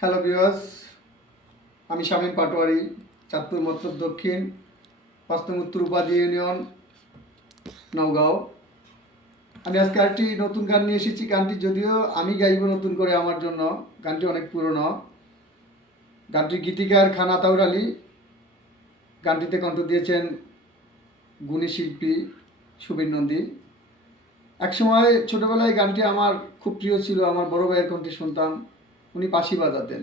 Hello viewers, আমি শামীম পাটোয়ারি, চাঁদপুর মতলব দক্ষিণ ৫ নং উত্তর উপাধি ইউনিয়ন, নওগাঁও। আমি আজকে আরেকটি নতুন গান নিয়ে এসেছি। গানটি যদিও আমি গাইব নতুন করে আমার জন্য, গানটি অনেক পুরনো। গানটির গীতিকার খান আতাউর আলী, গানটিতে কণ্ঠ দিয়েছেন গুণী শিল্পী সুবীর নন্দী। একসময় ছোটোবেলায় গানটি আমার খুব প্রিয় ছিল। আমার বড় ভাইয়ের কণ্ঠে শুনতাম, উনি বাঁশি বাজাতেন,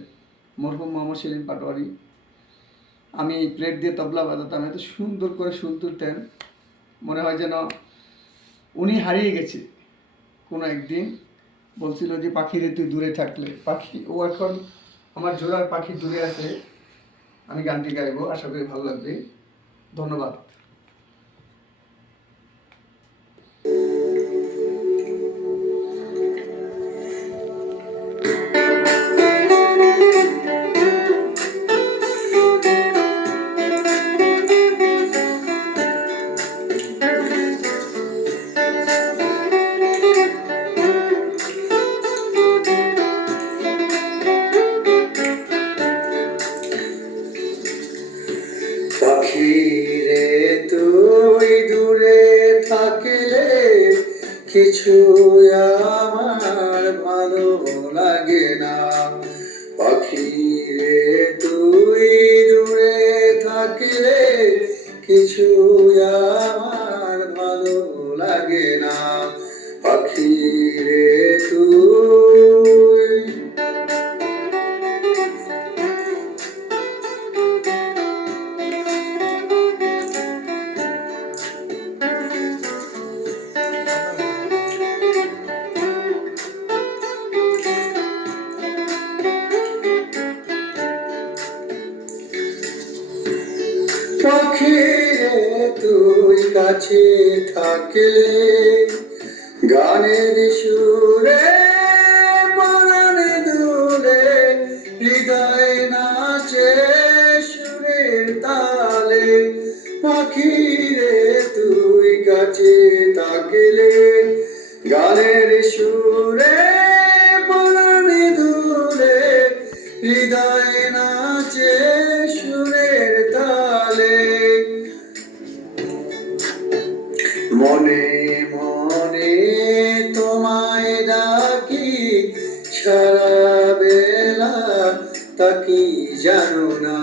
মরহুম মোহাম্মদ সেলিম পাটোয়ারি। আমি প্লেট দিয়ে তবলা বাজাতাম, এত সুন্দর করে সুর তুলতেন, মনে হয় যেন উনি হারিয়ে গেছে। কোনো একদিন বলছিল যে পাখি রে তুই দূরে থাকলে, পাখি ও এখন আমার জোড়ার পাখি দূরে আছে। আমি গানটি গাইবো, আশা করি ভালো লাগবে। ধন্যবাদ। পাখি রে তুই দূরে থাকলে কিছু আমার ভালো লাগে না। পাখি রে তুই দূরে থাকলে কিছু আমার ভালো লাগে না। পাখি রে তুই পাখি রে তুই কাছে থাকলে গানের সুরে পরাণে দুলে, হৃদয় নাচে সুরের তালে। পাখি রে তুই কাছে থাকলে গানের সুরে পরাণে দুলে, হৃদয় নাচে সুরের তালে। মনে মনে তোমায় ডাকি সারা বেলা, তাকি জানো না।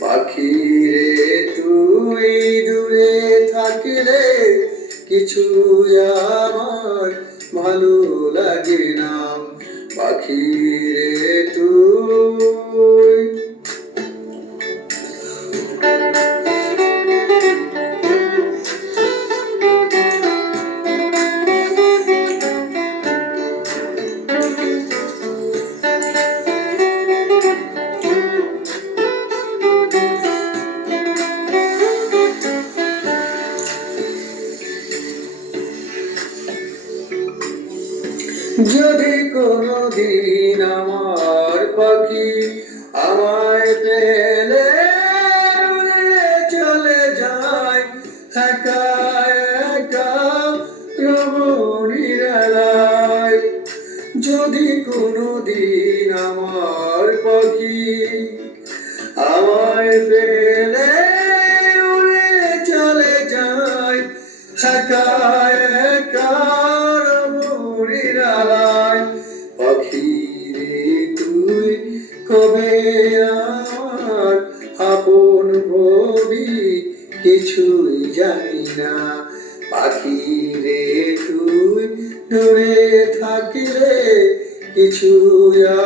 পাখি রে তুই দূরে থাকলে কিছু আমার ভালো লাগে না। পাখি রে তুই যদি কোনদিন আমার পাখি আমায় পেলে উড়ে চলে যায় একা একা রমণীরালায়। যদি কোনদিন আমার পাখি আমায় পেলে উড়ে চলে যায় একা একা রমণীরালায়। পাখি রে তুই কবে আমার আপন হবি কিছুই জানি না। পাখি রে তুই দূরে থাকলে কিছু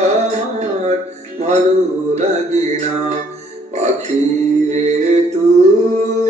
আমার ভালো লাগে না। পাখি রে তুই